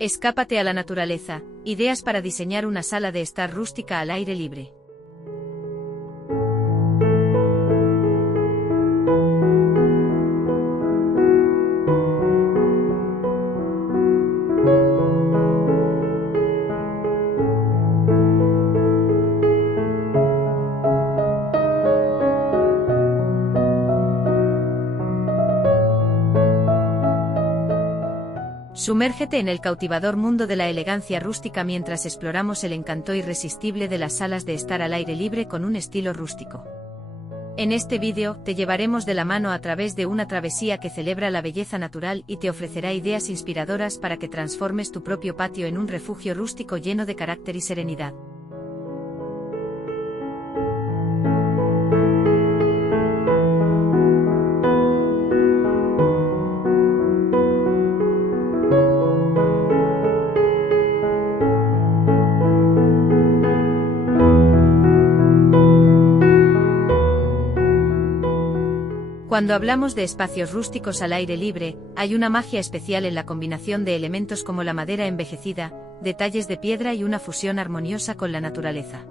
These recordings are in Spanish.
Escápate a la naturaleza, ideas para diseñar una sala de estar rústica al aire libre. Sumérgete en el cautivador mundo de la elegancia rústica mientras exploramos el encanto irresistible de las salas de estar al aire libre con un estilo rústico. En este vídeo, te llevaremos de la mano a través de una travesía que celebra la belleza natural y te ofrecerá ideas inspiradoras para que transformes tu propio patio en un refugio rústico lleno de carácter y serenidad. Cuando hablamos de espacios rústicos al aire libre, hay una magia especial en la combinación de elementos como la madera envejecida, detalles de piedra y una fusión armoniosa con la naturaleza.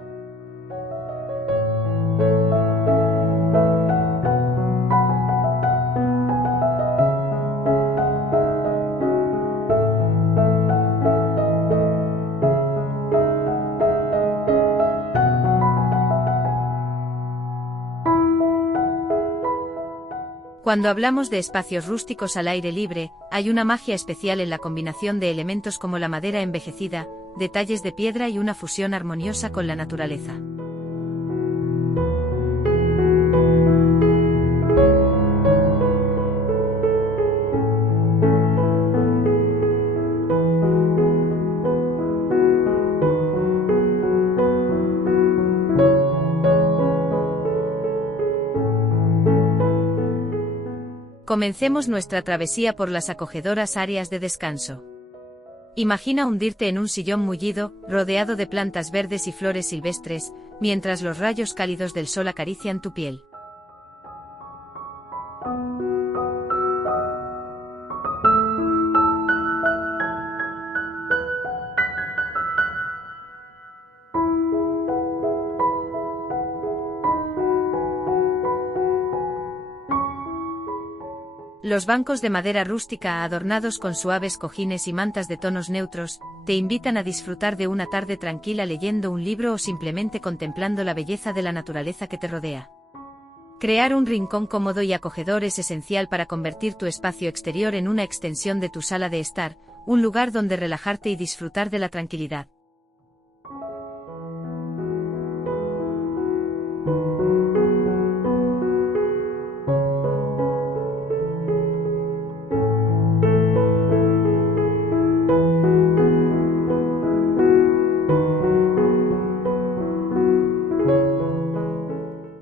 Cuando hablamos de espacios rústicos al aire libre, hay una magia especial en la combinación de elementos como la madera envejecida, detalles de piedra y una fusión armoniosa con la naturaleza. Comencemos nuestra travesía por las acogedoras áreas de descanso. Imagina hundirte en un sillón mullido, rodeado de plantas verdes y flores silvestres, mientras los rayos cálidos del sol acarician tu piel. Los bancos de madera rústica adornados con suaves cojines y mantas de tonos neutros, te invitan a disfrutar de una tarde tranquila leyendo un libro o simplemente contemplando la belleza de la naturaleza que te rodea. Crear un rincón cómodo y acogedor es esencial para convertir tu espacio exterior en una extensión de tu sala de estar, un lugar donde relajarte y disfrutar de la tranquilidad.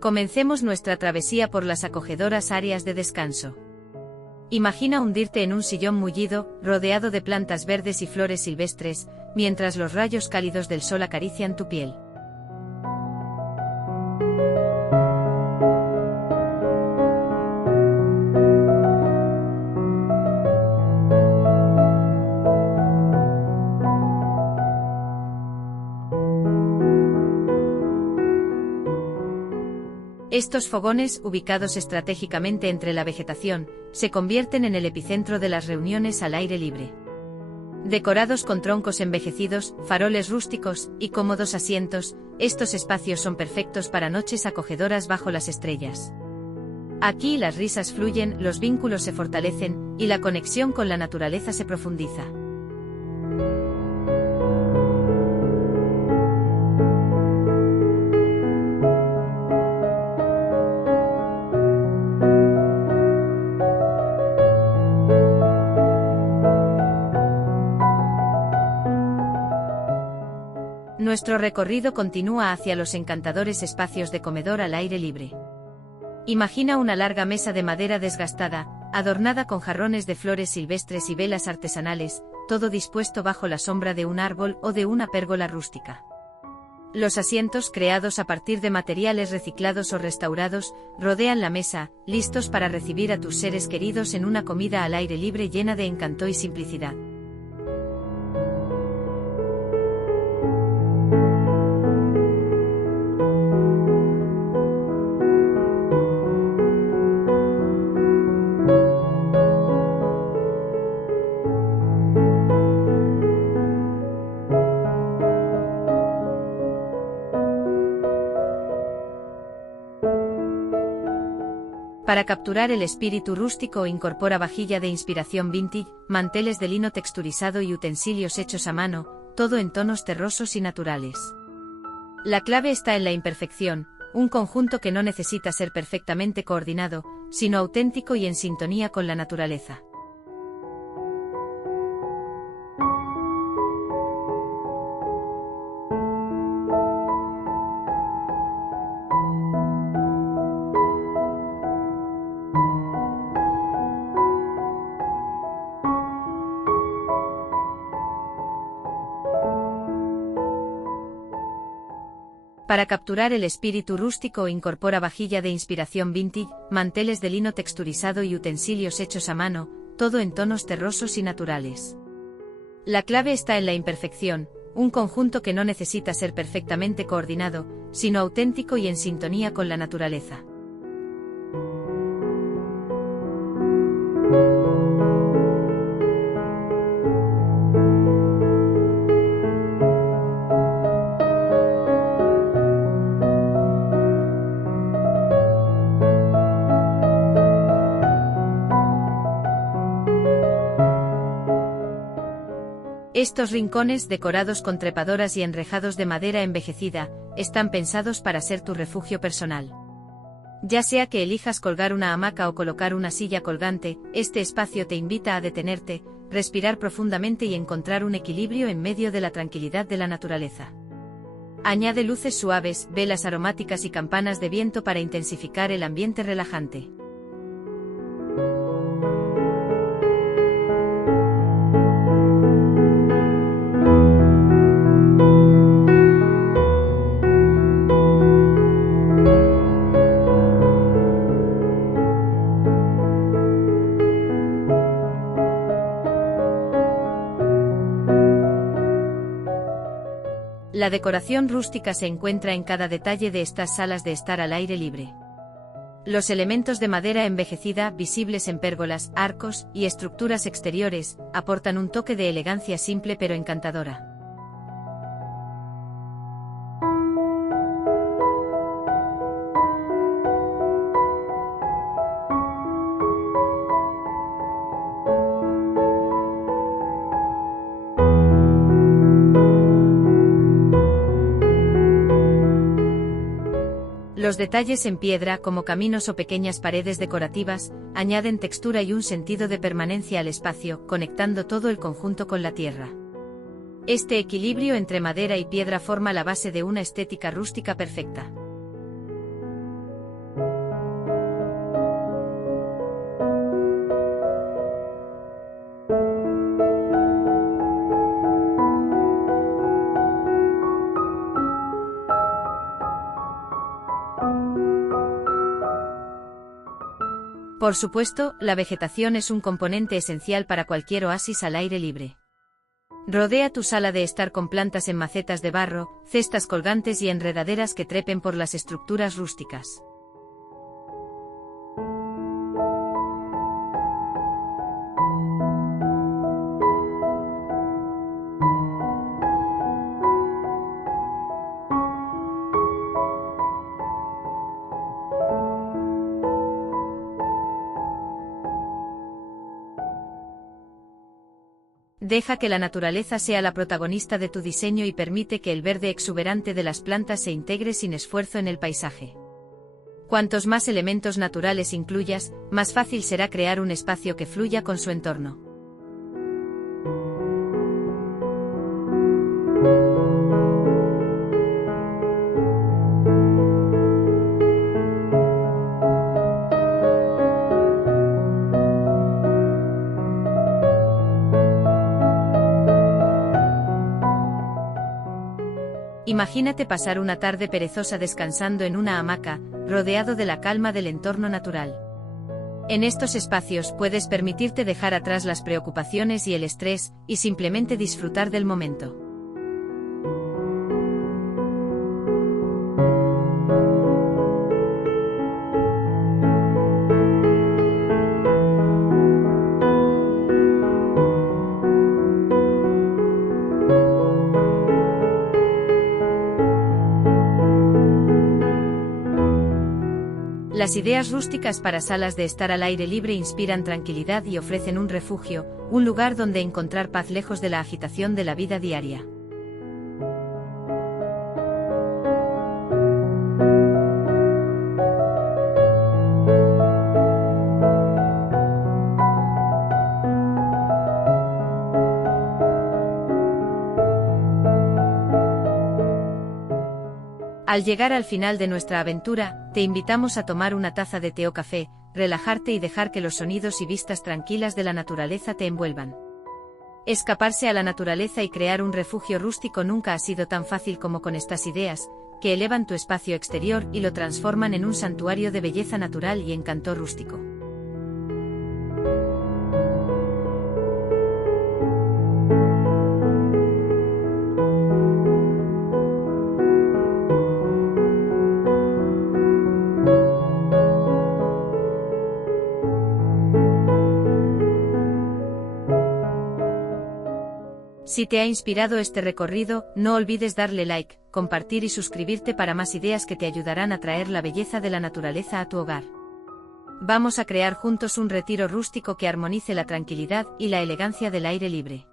Comencemos nuestra travesía por las acogedoras áreas de descanso. Imagina hundirte en un sillón mullido, rodeado de plantas verdes y flores silvestres, mientras los rayos cálidos del sol acarician tu piel. Estos fogones, ubicados estratégicamente entre la vegetación, se convierten en el epicentro de las reuniones al aire libre. Decorados con troncos envejecidos, faroles rústicos y cómodos asientos, estos espacios son perfectos para noches acogedoras bajo las estrellas. Aquí las risas fluyen, los vínculos se fortalecen, y la conexión con la naturaleza se profundiza. Nuestro recorrido continúa hacia los encantadores espacios de comedor al aire libre. Imagina una larga mesa de madera desgastada, adornada con jarrones de flores silvestres y velas artesanales, todo dispuesto bajo la sombra de un árbol o de una pérgola rústica. Los asientos, creados a partir de materiales reciclados o restaurados, rodean la mesa, listos para recibir a tus seres queridos en una comida al aire libre llena de encanto y simplicidad. Para capturar el espíritu rústico incorpora vajilla de inspiración vintage, manteles de lino texturizado y utensilios hechos a mano, todo en tonos terrosos y naturales. La clave está en la imperfección, un conjunto que no necesita ser perfectamente coordinado, sino auténtico y en sintonía con la naturaleza. Para capturar el espíritu rústico incorpora vajilla de inspiración vintage, manteles de lino texturizado y utensilios hechos a mano, todo en tonos terrosos y naturales. La clave está en la imperfección, un conjunto que no necesita ser perfectamente coordinado, sino auténtico y en sintonía con la naturaleza. Estos rincones, decorados con trepadoras y enrejados de madera envejecida, están pensados para ser tu refugio personal. Ya sea que elijas colgar una hamaca o colocar una silla colgante, este espacio te invita a detenerte, respirar profundamente y encontrar un equilibrio en medio de la tranquilidad de la naturaleza. Añade luces suaves, velas aromáticas y campanas de viento para intensificar el ambiente relajante. La decoración rústica se encuentra en cada detalle de estas salas de estar al aire libre. Los elementos de madera envejecida, visibles en pérgolas, arcos y estructuras exteriores, aportan un toque de elegancia simple pero encantadora. Los detalles en piedra, como caminos o pequeñas paredes decorativas, añaden textura y un sentido de permanencia al espacio, conectando todo el conjunto con la tierra. Este equilibrio entre madera y piedra forma la base de una estética rústica perfecta. Por supuesto, la vegetación es un componente esencial para cualquier oasis al aire libre. Rodea tu sala de estar con plantas en macetas de barro, cestas colgantes y enredaderas que trepen por las estructuras rústicas. Deja que la naturaleza sea la protagonista de tu diseño y permite que el verde exuberante de las plantas se integre sin esfuerzo en el paisaje. Cuantos más elementos naturales incluyas, más fácil será crear un espacio que fluya con su entorno. Imagínate pasar una tarde perezosa descansando en una hamaca, rodeado de la calma del entorno natural. En estos espacios puedes permitirte dejar atrás las preocupaciones y el estrés, y simplemente disfrutar del momento. Las ideas rústicas para salas de estar al aire libre inspiran tranquilidad y ofrecen un refugio, un lugar donde encontrar paz lejos de la agitación de la vida diaria. Al llegar al final de nuestra aventura, te invitamos a tomar una taza de té o café, relajarte y dejar que los sonidos y vistas tranquilas de la naturaleza te envuelvan. Escaparse a la naturaleza y crear un refugio rústico nunca ha sido tan fácil como con estas ideas, que elevan tu espacio exterior y lo transforman en un santuario de belleza natural y encanto rústico. Si te ha inspirado este recorrido, no olvides darle like, compartir y suscribirte para más ideas que te ayudarán a traer la belleza de la naturaleza a tu hogar. Vamos a crear juntos un retiro rústico que armonice la tranquilidad y la elegancia del aire libre.